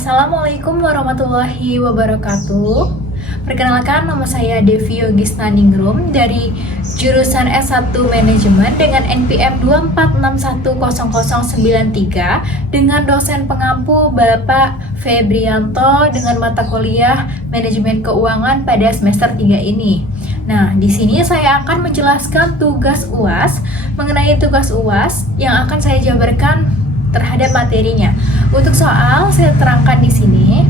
Assalamualaikum warahmatullahi wabarakatuh. Perkenalkan, nama saya Devi Yogisna Ningrum dari jurusan S1 Manajemen dengan NPM 2461093 dengan dosen pengampu Bapak Febrianto dengan mata kuliah Manajemen Keuangan pada semester 3 ini. Nah, di sini saya akan menjelaskan tugas UAS mengenai tugas UAS yang akan saya jabarkan terhadap materinya. Untuk soal saya terangkan di sini.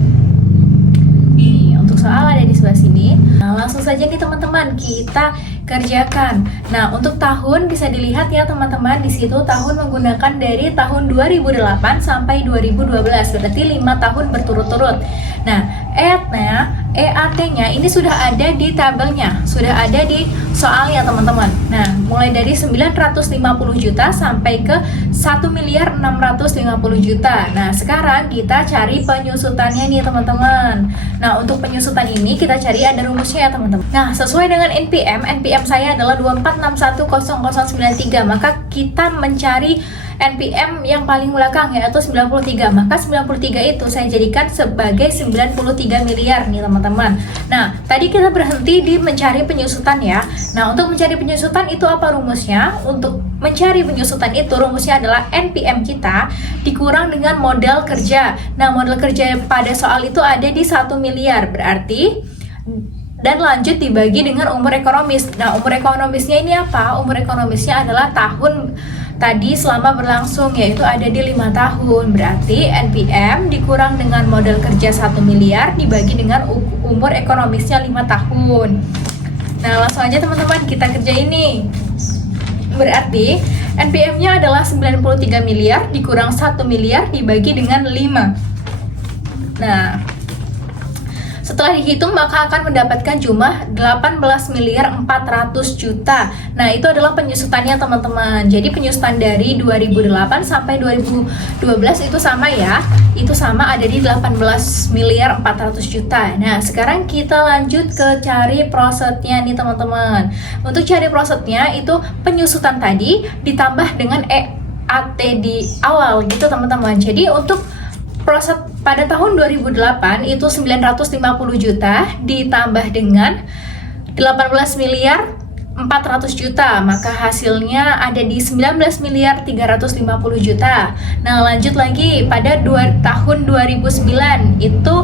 Untuk soal ada di sebelah sini. Nah, langsung saja nih teman-teman kita kerjakan. Nah, untuk tahun bisa dilihat ya teman-teman, di situ tahun menggunakan dari tahun 2008 sampai 2012, berarti 5 tahun berturut-turut. Nah, EAT-nya ini sudah ada di tabelnya, sudah ada di soalnya teman-teman. Nah, mulai dari 950 juta sampai ke 1.650 juta. Nah, sekarang kita cari penyusutannya nih teman-teman. Nah, untuk penyusutan ini kita cari ada rumusnya ya teman-teman. Nah, sesuai dengan NPM saya adalah 2461093, maka kita mencari NPM yang paling belakang yaitu 93. Maka 93 itu saya jadikan sebagai 93 miliar nih teman-teman. Nah, tadi kita berhenti di mencari penyusutan ya. Nah, untuk mencari penyusutan itu apa rumusnya? Untuk mencari penyusutan itu rumusnya adalah NPM kita dikurang dengan modal kerja. Nah, modal kerja pada soal itu ada di 1 miliar, berarti dan lanjut dibagi dengan umur ekonomis. Nah, umur ekonomisnya ini apa? Umur ekonomisnya adalah tahun tadi selama berlangsung, yaitu ada di 5 tahun. Berarti NPM dikurang dengan modal kerja 1 miliar dibagi dengan umur ekonomisnya 5 tahun. Nah, langsung aja teman-teman kita kerja ini. Berarti NPM-nya adalah 93 miliar dikurang 1 miliar dibagi dengan 5. Nah, setelah dihitung maka akan mendapatkan jumlah 18.400 juta. Nah, itu adalah penyusutannya teman-teman. Jadi penyusutan dari 2008 sampai 2012 itu sama ya. Itu sama ada di 18.400 juta. Nah, sekarang kita lanjut ke cari prosetnya nih teman-teman. Untuk cari prosetnya itu penyusutan tadi ditambah dengan EAT di awal gitu teman-teman. Jadi untuk proset pada tahun 2008 itu 950 juta ditambah dengan 18 miliar 400 juta, maka hasilnya ada di 19 miliar 350 juta. Nah, lanjut lagi pada tahun 2009 itu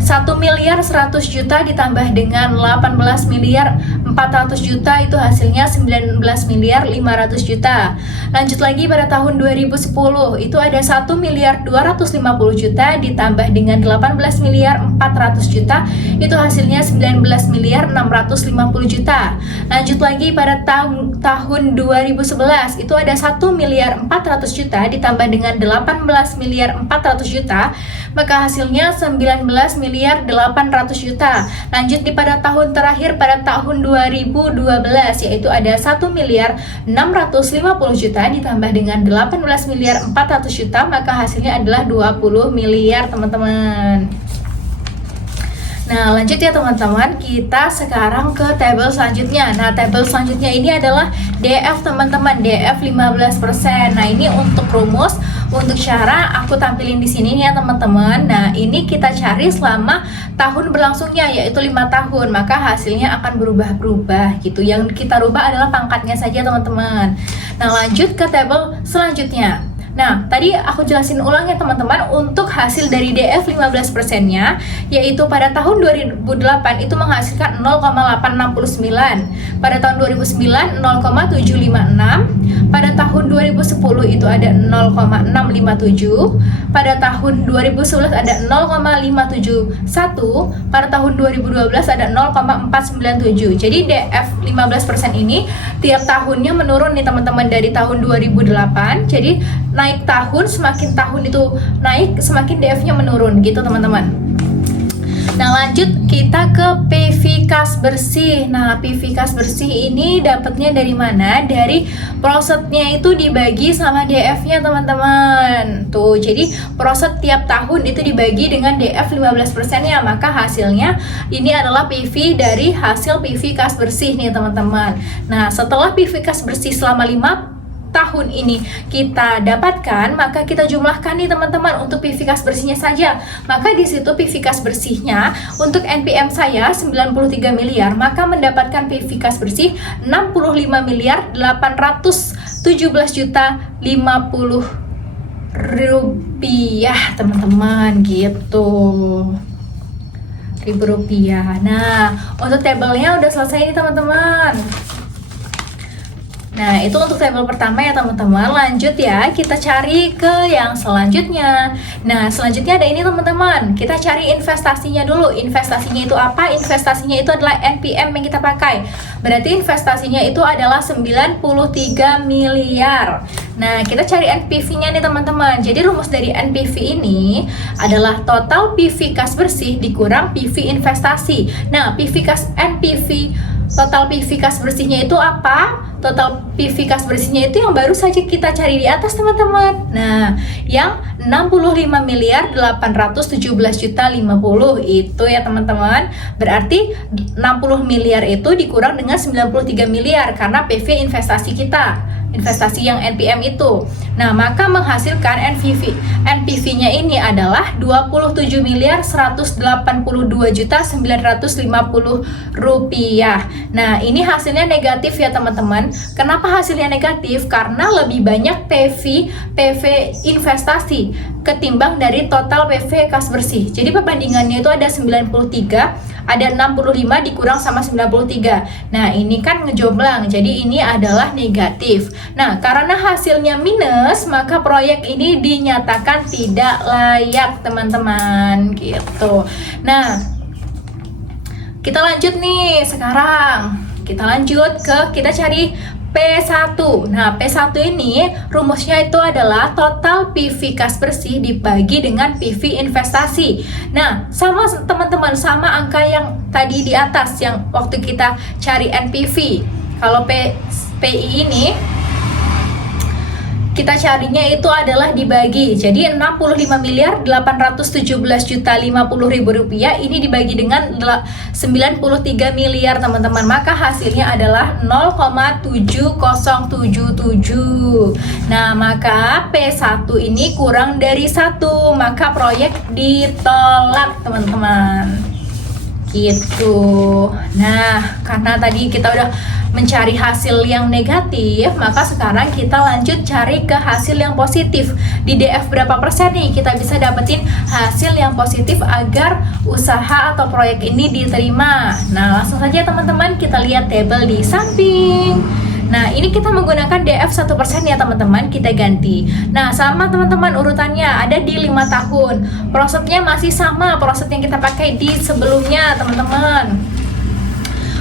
1 miliar 100 juta ditambah dengan 18 miliar 400 juta, itu hasilnya 19 miliar 500 juta. Lanjut lagi pada tahun 2010 itu ada 1 miliar 250 juta ditambah dengan 18 miliar 400 juta, itu hasilnya 19 miliar 650 juta. Lanjut lagi pada tahun 2011 itu ada 1 miliar 400 juta ditambah dengan 18 miliar 400 juta, maka hasilnya 19 miliar 800 juta. Lanjut di pada tahun terakhir pada tahun 2012 yaitu ada 1 miliar 650 juta ditambah dengan 18 miliar 400 juta, maka hasilnya adalah 20 miliar teman-teman. Nah, lanjut ya teman-teman, kita sekarang ke tabel selanjutnya. Nah, tabel selanjutnya ini adalah DF teman-teman, DF 15%. Nah, ini untuk rumus, untuk cara aku tampilin di sini ya teman-teman. Nah, ini kita cari selama tahun berlangsungnya yaitu 5 tahun, maka hasilnya akan berubah-berubah gitu. Yang kita rubah adalah pangkatnya saja teman-teman. Nah, lanjut ke tabel selanjutnya. Nah, tadi aku jelasin ulang ya teman-teman, untuk hasil dari DF 15%-nya yaitu pada tahun 2008 itu menghasilkan 0,869, pada tahun 2009 0,756, pada tahun 2010 itu ada 0,657, pada tahun 2011 ada 0,571, pada tahun 2012 ada 0,497. Jadi DF 15% ini tiap tahunnya menurun nih teman-teman dari tahun 2008. Jadi naik tahun, semakin tahun itu naik, semakin DF-nya menurun gitu teman-teman. Nah, lanjut kita ke PV kas bersih. Nah, PV kas bersih ini dapatnya dari mana? Dari prosetnya itu dibagi sama DF-nya teman-teman. Tuh, jadi proset tiap tahun itu dibagi dengan DF 15%-nya, maka hasilnya ini adalah PV dari hasil PV kas bersih nih teman-teman. Nah, setelah PV kas bersih selama 5 tahun ini kita dapatkan, maka kita jumlahkan nih teman-teman untuk PV kas bersihnya saja. Maka di situ PV kas bersihnya untuk NPM saya 93 miliar, maka mendapatkan PV kas bersih 65 miliar 817 juta 50 rupiah teman-teman, gitu, ribu rupiah. Nah, untuk tabelnya udah selesai nih teman-teman. Nah, itu untuk tabel pertama ya teman-teman. Lanjut ya, kita cari ke yang selanjutnya. Nah, selanjutnya ada ini teman-teman. Kita cari investasinya dulu. Investasinya itu apa? Investasinya itu adalah NPM yang kita pakai. Berarti investasinya itu adalah 93 miliar. Nah, kita cari NPV-nya nih teman-teman. Jadi rumus dari NPV ini adalah total PV kas bersih dikurang PV investasi. Nah, total PV kas bersihnya itu apa? Total PV kas bersihnya itu yang baru saja kita cari di atas teman-teman. Nah, yang 65 miliar 817 juta 50 itu ya teman-teman. Berarti 60 miliar itu dikurang dengan 93 miliar karena PV investasi kita, investasi yang NPM itu. Nah, maka menghasilkan NPV-nya ini adalah 27 miliar 182 juta 950 rupiah. Nah, ini hasilnya negatif ya teman-teman. Kenapa hasilnya negatif? Karena lebih banyak PV investasi ketimbang dari total PV kas bersih. Jadi perbandingannya itu ada 93, ada 65 dikurang sama 93. Nah, ini kan ngejomblang, jadi ini adalah negatif. Nah, karena hasilnya minus, maka proyek ini dinyatakan tidak layak teman-teman, gitu. Nah, kita lanjut nih sekarang. Kita cari P1. Nah, P1 ini rumusnya itu adalah total PV kas bersih dibagi dengan PV investasi. Nah, sama teman-teman, sama angka yang tadi di atas yang waktu kita cari NPV. Kalau PI ini kita carinya itu adalah dibagi. Jadi 65 miliar 817 juta 50 ribu rupiah ini dibagi dengan 93 miliar teman-teman. Maka hasilnya adalah 0,7077. Nah, maka P1 ini kurang dari 1, maka proyek ditolak teman-teman, gitu. Nah, karena tadi kita udah mencari hasil yang negatif, maka sekarang kita lanjut cari ke hasil yang positif. Di DF berapa persen nih kita bisa dapetin hasil yang positif agar usaha atau proyek ini diterima. Nah, langsung saja teman-teman kita lihat tabel di samping. Nah, ini kita menggunakan DF 1% ya teman-teman, kita ganti. Nah, sama teman-teman urutannya ada di 5 tahun. Prosetnya masih sama, proset yang kita pakai di sebelumnya teman-teman.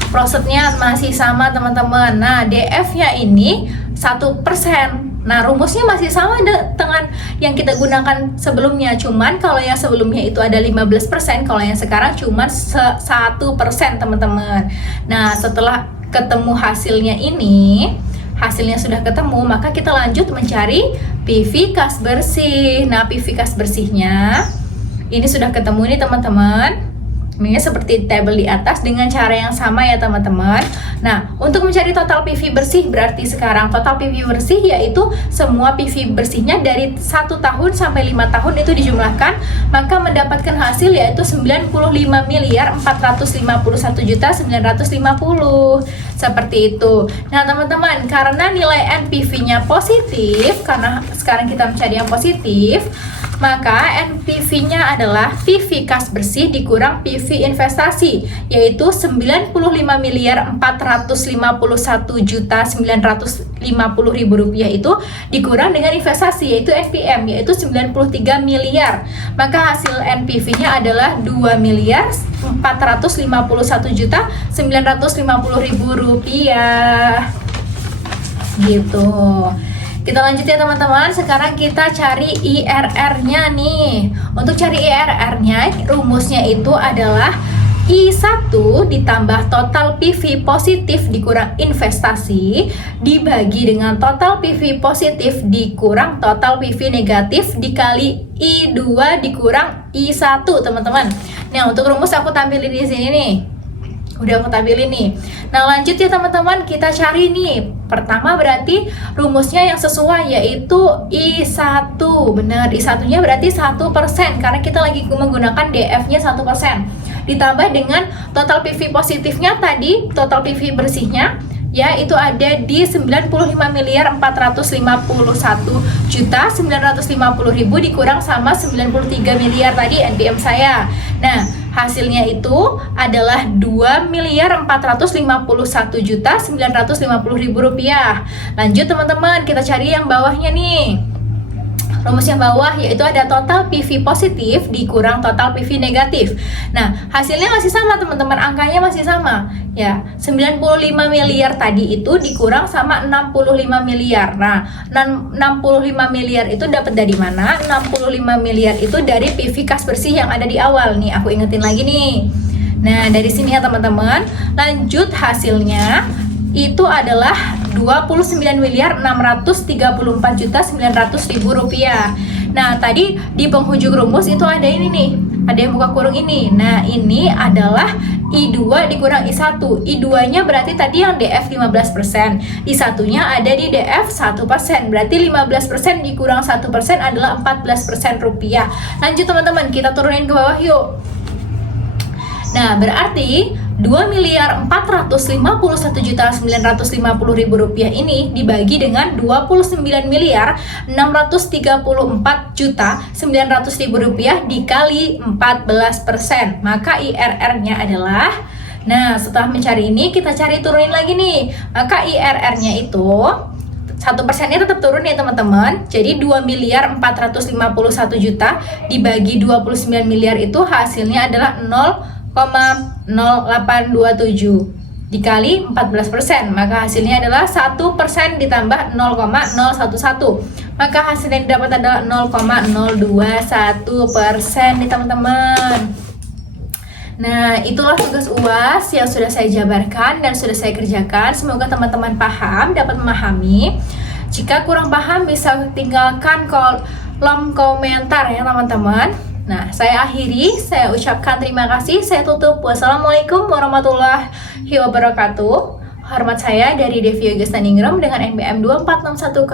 Prosetnya masih sama teman-teman. Nah, DF-nya ini 1%. Nah, rumusnya masih sama dengan yang kita gunakan sebelumnya. Cuman kalau yang sebelumnya itu ada 15%, kalau yang sekarang cuma 1% teman-teman. Nah, setelah ketemu hasilnya ini, hasilnya sudah ketemu, maka kita lanjut mencari PV kas bersih. Nah, PV kas bersihnya ini sudah ketemu nih teman-teman. Ini seperti tabel di atas dengan cara yang sama ya teman-teman. Nah, untuk mencari total PV bersih, berarti sekarang total PV bersih yaitu semua PV bersihnya dari 1 tahun sampai 5 tahun itu dijumlahkan, maka mendapatkan hasil yaitu 95 miliar 451 juta 950. Seperti itu. Nah, teman-teman, karena nilai NPV-nya positif, karena sekarang kita mencari yang positif, maka NPV-nya adalah PV kas bersih dikurang PV investasi, yaitu 95 miliar 451 juta 950 ribu rupiah itu dikurang dengan investasi, yaitu NPM, yaitu 93 miliar. Maka hasil NPV-nya adalah 2 miliar 451 juta 950 ribu rupiah, gitu. Kita lanjut ya teman-teman. Sekarang kita cari IRR-nya nih. Untuk cari IRR-nya, rumusnya itu adalah I1 ditambah total PV positif dikurang investasi dibagi dengan total PV positif dikurang total PV negatif dikali I2 dikurang I1 teman-teman. Nah, untuk rumus aku tampilin di sini nih. Udah aku tampilin nih. Nah lanjut ya teman-teman, kita cari nih. Pertama berarti rumusnya yang sesuai, yaitu I1. Bener, I1 nya berarti 1%, karena kita lagi menggunakan DF nya 1%. Ditambah dengan total PV positifnya tadi, total PV bersihnya ya itu ada di 95.451.950.000 dikurang sama 93 miliar tadi NPM saya. Nah, hasilnya itu adalah 2.451.950.000 rupiah. Lanjut teman-teman, kita cari yang bawahnya nih. Rumus yang bawah yaitu ada total PV positif dikurang total PV negatif. Nah, hasilnya masih sama teman-teman, angkanya masih sama. Ya, 95 miliar tadi itu dikurang sama 65 miliar. Nah, 65 miliar itu dapat dari mana? 65 miliar itu dari PV kas bersih yang ada di awal. Nih, aku ingetin lagi nih. Nah, dari sini ya teman-teman. Lanjut hasilnya itu adalah 29.634.900.000 rupiah. Nah, tadi di penghujung rumus itu ada ini nih, ada yang buka kurung ini. Nah, ini adalah I2 dikurang I1. I2 nya berarti tadi yang DF 15%, I1 nya ada di DF 1%. Berarti 15% dikurang 1% adalah 14% rupiah. Lanjut teman-teman, kita turunin ke bawah yuk. Nah, berarti 2.451.950.000 rupiah ini dibagi dengan 29.634.900.000 rupiah dikali 14%. Maka IRR-nya adalah, nah setelah mencari ini kita cari turunin lagi nih. Maka IRR-nya itu 1%-nya tetap turun ya teman-teman. Jadi 2.451.000.000 dibagi 29 miliar itu hasilnya adalah 0,0827 dikali 14%, maka hasilnya adalah 1% ditambah 0,011, maka hasil yang didapat adalah 0,021% nih teman-teman. Nah, itulah tugas UAS yang sudah saya jabarkan dan sudah saya kerjakan. Semoga teman-teman paham, dapat memahami. Jika kurang paham bisa tinggalkan kolom komentar ya teman-teman. Nah, saya akhiri, saya ucapkan terima kasih, saya tutup. Wassalamualaikum warahmatullahi wabarakatuh. Hormat saya dari Devi Yoga Standingrum dengan NPM 2461